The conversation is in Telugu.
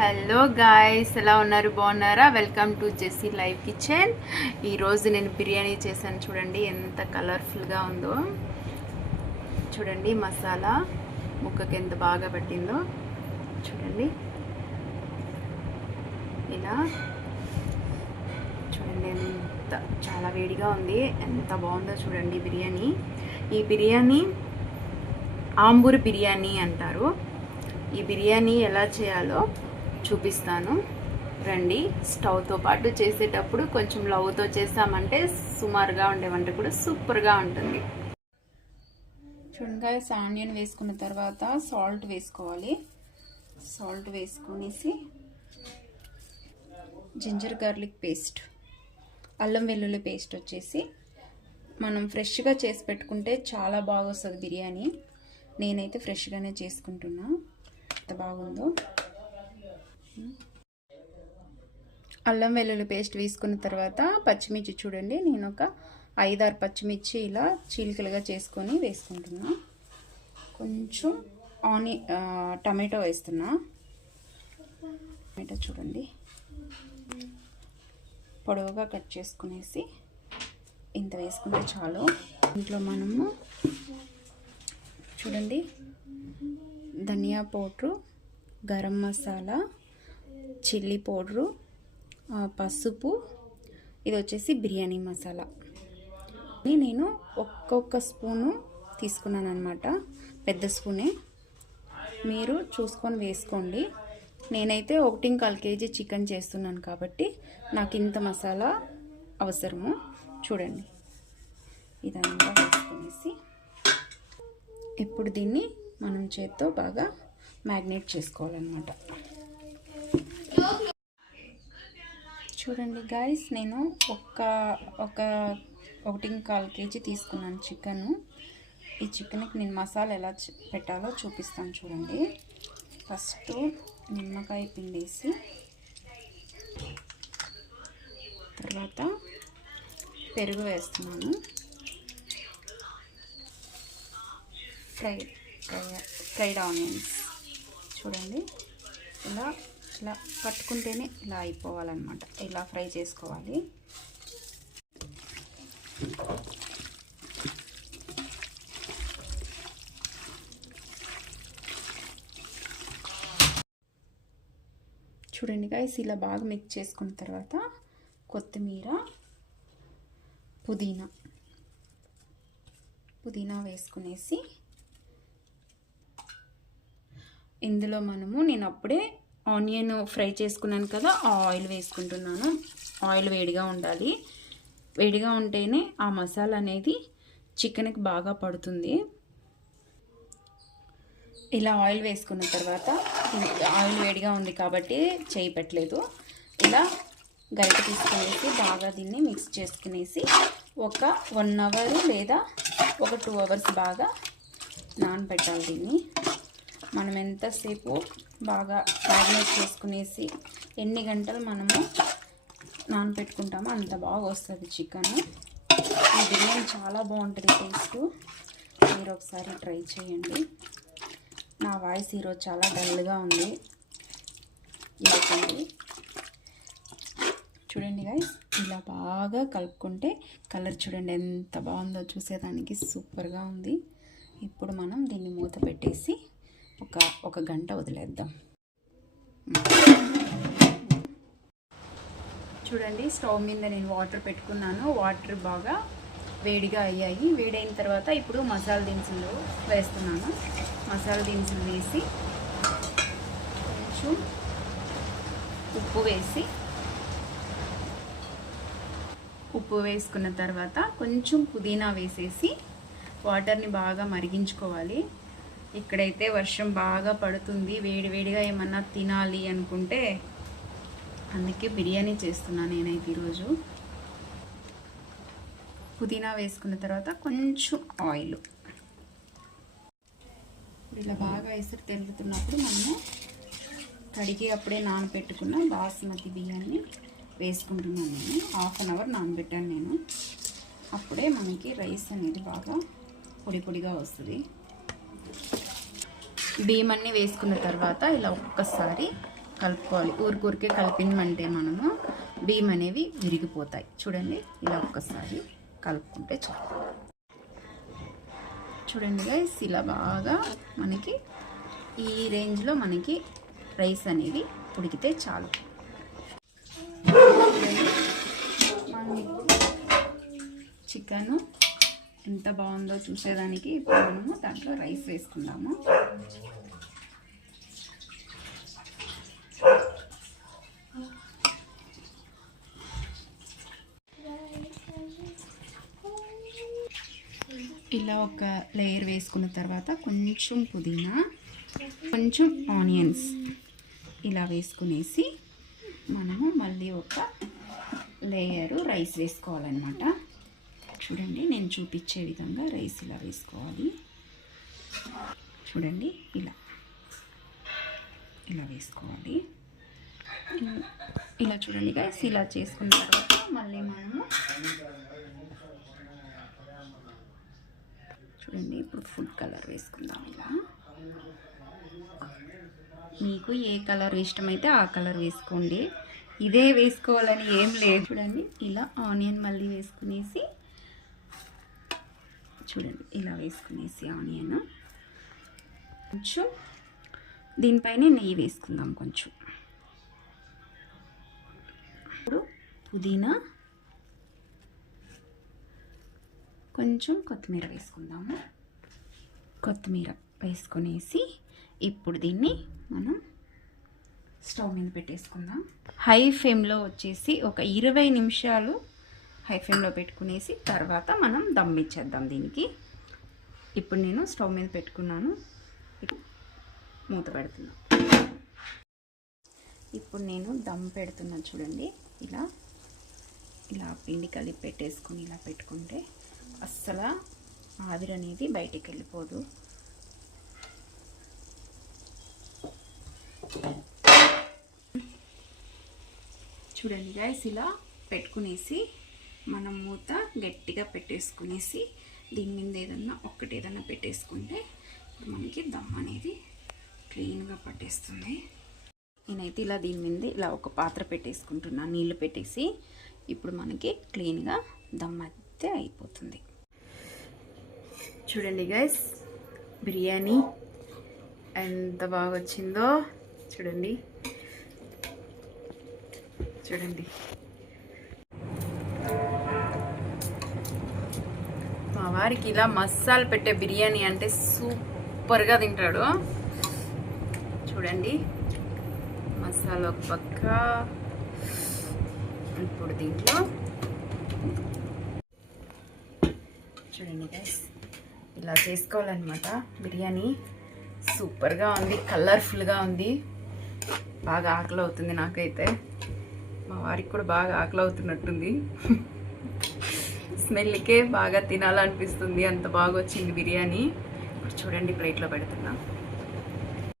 హలో గాయ్స్, ఎలా ఉన్నారు? బాగున్నారా? Welcome to Jessie live kitchen. ఈరోజు నేను బిర్యానీ చేశాను. చూడండి ఎంత కలర్ఫుల్గా ఉందో. చూడండి మసాలా ముక్కకి ఎంత బాగా పట్టిందో. చూడండి ఇలా చూడండి, ఎంత చాలా వేడిగా ఉంది, ఎంత బాగుందో చూడండి బిర్యానీ. ఈ బిర్యానీ ఆంబూర్ బిర్యానీ అంటారు. ఈ బిర్యానీ ఎలా చేయాలో చూపిస్తాను రండి. స్టవ్తో పాటు చేసేటప్పుడు కొంచెం లవ్తో చేసామంటే సుమారుగా ఉండే వంట కూడా సూపర్గా ఉంటుంది. చూడండి, ఆనియన్ వేసుకున్న తర్వాత సాల్ట్ వేసుకోవాలి. సాల్ట్ వేసుకునేసి జింజర్ గార్లిక్ పేస్ట్, అల్లం వెల్లుల్లి పేస్ట్ వచ్చేసి మనం ఫ్రెష్గా చేసి పెట్టుకుంటే చాలా బాగా వస్తుంది బిర్యానీ. నేనైతే ఫ్రెష్గానే చేసుకుంటున్నా. ఎంత బాగుందో. అల్లం వెల్లుల్లి పేస్ట్ వేసుకున్న తర్వాత పచ్చిమిర్చి చూడండి, నేను ఒక 5-6 పచ్చిమిర్చి ఇలా చీలికలుగా చేసుకొని వేసుకుంటున్నా. కొంచెం టమాటో వేస్తున్నా. టమాటో చూడండి పొడవుగా కట్ చేసుకునేసి ఇంత వేసుకుంటే చాలు. ఇంట్లో మనము చూడండి ధనియా powder, garam masala, chilli powder, పసుపు, ఇది వచ్చేసి బిర్యానీ మసాలా. నేను ఒక్కొక్క స్పూను తీసుకున్నాను అనమాట, పెద్ద స్పూనే. మీరు చూసుకొని వేసుకోండి. నేనైతే 1.25 kg చికెన్ చేస్తున్నాను కాబట్టి నాకు ఇంత మసాలా అవసరము. చూడండి ఇదంతా వేసుకునేసి ఇప్పుడు దీన్ని మనం చేత్తో బాగా మ్యాగ్నేట్ చేసుకోవాలన్నమాట. చూడండి గాయస్, నేను 1.25 kg తీసుకున్నాను చికెను. ఈ చికెన్కి నేను మసాలా ఎలా పెట్టాలో చూపిస్తాను చూడండి. ఫస్ట్ నిమ్మకాయ పిండేసి, తర్వాత పెరుగు వేస్తున్నాను. ఫ్రైడ్ ఆనియన్స్ చూడండి, ఇలా పట్టుకుంటేనే ఇలా అయిపోవాలన్నమాట. ఇలా ఫ్రై చేసుకోవాలి. చూడండి గైస్, ఇలా బాగా మిక్స్ చేసుకున్న తర్వాత కొత్తిమీర, పుదీనా వేసుకునేసి ఇందులో నేను అప్పుడే ఆనియన్ ఫ్రై చేసుకున్నాను కదా, ఆ ఆయిల్ వేసుకుంటున్నాను. ఆయిల్ వేడిగా ఉండాలి. వేడిగా ఉంటేనే ఆ మసాలా అనేది చికెన్కి బాగా పడుతుంది. ఇలా ఆయిల్ వేసుకున్న తర్వాత, ఆయిల్ వేడిగా ఉంది కాబట్టి చేయి పెట్టలేదు, ఇలా గరిటె తీసుకునేసి బాగా దీన్ని మిక్స్ చేసుకునేసి ఒక 1 hour లేదా ఒక 2 hours బాగా నానబెట్టాలి. దీన్ని మనం ఎంతసేపు బాగా మ్యారినేట్ చేసుకునేసి ఎన్ని గంటలు మనము నానబెట్టుకుంటామో అంత బాగా వస్తుంది చికెన్. ఈ బిర్యానీ చాలా బాగుంటుంది టేస్ట్. మీరు ఒకసారి ట్రై చేయండి. నా వాయిస్ ఈరోజు చాలా డల్గా ఉంది. చూడండి గైస్, ఇలా బాగా కలుపుకుంటే కలర్ చూడండి ఎంత బాగుందో, చూసేదానికి సూపర్గా ఉంది. ఇప్పుడు మనం దీన్ని మూత పెట్టేసి ఒక గంట వదిలేద్దాం. చూడండి, స్టవ్ మీద నేను వాటర్ పెట్టుకున్నాను. వాటర్ బాగా వేడిగా అయ్యాయి. వేడైన తర్వాత ఇప్పుడు మసాలా దినుసులు వేస్తున్నాను. మసాలా దినుసులు వేసి కొంచెం ఉప్పు వేసుకున్న తర్వాత కొంచెం పుదీనా వేసేసి వాటర్ని బాగా మరిగించుకోవాలి. ఇక్కడైతే వర్షం బాగా పడుతుంది. వేడివేడిగా ఏమన్నా తినాలి అనుకుంటే అందుకే బిర్యానీ చేస్తున్నాను నేనైతే ఈరోజు. పుదీనా వేసుకున్న తర్వాత కొంచెం ఆయిల్, ఇలా బాగా ఎసురు తెలుగుతున్నప్పుడు మనము కడిగి అప్పుడే నానబెట్టుకున్న బాస్మతి బియ్యాన్ని వేసుకుంటున్నాను. నేను 1/2 hour నానబెట్టాను నేను. అప్పుడే మనకి రైస్ అనేది బాగా పొడిగా వస్తుంది. బియ్యం అన్నీ వేసుకున్న తర్వాత ఇలా ఒక్కసారి కలుపుకోవాలి. ఊరికే కలిపినమంటే మనము బియ్యం అనేవి విరిగిపోతాయి. చూడండి ఇలా ఒక్కసారి కలుపుకుంటే చాలు. చూడండి గైస్, ఇలా బాగా మనకి ఈ రేంజ్లో మనకి రైస్ అనేది ఉడికితే చాలు. మనం ఇప్పుడు చికెన్ ఎంత బాగుందో చూసేదానికి ఇప్పుడు మనము దాంట్లో రైస్ వేసుకుందాము. ఇలా ఒక లేయర్ వేసుకున్న తర్వాత కొంచెం పుదీనా, కొంచెం ఆనియన్స్ ఇలా వేసుకునేసి మనము మళ్ళీ ఒక లేయరు రైస్ వేసుకోవాలన్నమాట. చూడండి నేను చూపించే విధంగా రైస్ ఇలా వేసుకోవాలి. చూడండి ఇలా ఇలా వేసుకోవాలి. ఇలా చూడండి గైస్, ఇలా చేసుకున్న తర్వాత మళ్ళీ మనము చూడండి ఇప్పుడు ఫుడ్ కలర్ వేసుకుందాం. ఇలా మీకు ఏ కలర్ ఇష్టమైతే ఆ కలర్ వేసుకోండి, ఇదే వేసుకోవాలని ఏం లేదు. చూడండి ఇలా ఆనియన్ మళ్ళీ వేసుకునేసి, చూడండి ఇలా వేసుకునేసి ఆనియన్ కొంచెం దీనిపైన నెయ్యి వేసుకుందాం కొంచెం. ఇప్పుడు పుదీనా, కొంచెం కొత్తిమీర వేసుకుందాము. కొత్తిమీర వేసుకునేసి ఇప్పుడు దీన్ని మనం స్టవ్ మీద పెట్టేసుకుందాం. హై ఫ్లేమ్లో వచ్చేసి ఒక 20 నిమిషాలు హై ఫ్లేమ్లో పెట్టుకునేసి తర్వాత మనం దమ్ ఇచ్చేద్దాం దీనికి. ఇప్పుడు నేను స్టవ్ మీద పెట్టుకున్నాను, మూత పెడుతున్నా. ఇప్పుడు నేను దమ్ పెడుతున్నాను. చూడండి ఇలా ఇలా పిండి కలిపి పెట్టేసుకుని ఇలా పెట్టుకుంటే అస్సలు ఆవిరి అనేది బయటికి వెళ్ళిపోదు. చూడండి గైస్, ఇలా పెట్టుకునేసి మనం మూత గట్టిగా పెట్టేసుకునేసి దీని మీద ఏదన్నా పెట్టేసుకుంటే మనకి దమ్ అనేది క్లీన్గా పట్టేస్తుంది. నేనైతే ఇలా దీని మీద ఇలా ఒక పాత్ర పెట్టేసుకుంటున్నాను, నీళ్ళు పెట్టేసి. ఇప్పుడు మనకి క్లీన్గా దమ్ అయితే అయిపోతుంది. చూడండి గైస్, బిర్యానీ ఎంత బాగా వచ్చిందో చూడండి. చూడండి మా వారికి ఇలా మసాలా పెట్టే బిర్యానీ అంటే సూపర్గా తింటాడు. చూడండి మసాలా ఒక పక్క. ఇప్పుడు దీంట్లో చూడండి గైస్, ఇలా చేసుకోవాలన్నమాట బిర్యానీ. సూపర్గా ఉంది, కలర్ఫుల్గా ఉంది. బాగా ఆకలి అవుతుంది నాకైతే, మా వారికి కూడా బాగా ఆకలి అవుతున్నట్టుంది. స్మెల్కే బాగా తినాలనిపిస్తుంది, అంత బాగా వచ్చింది బిర్యానీ. ఇప్పుడు చూడండి ప్లేట్లో పెడుతున్నా.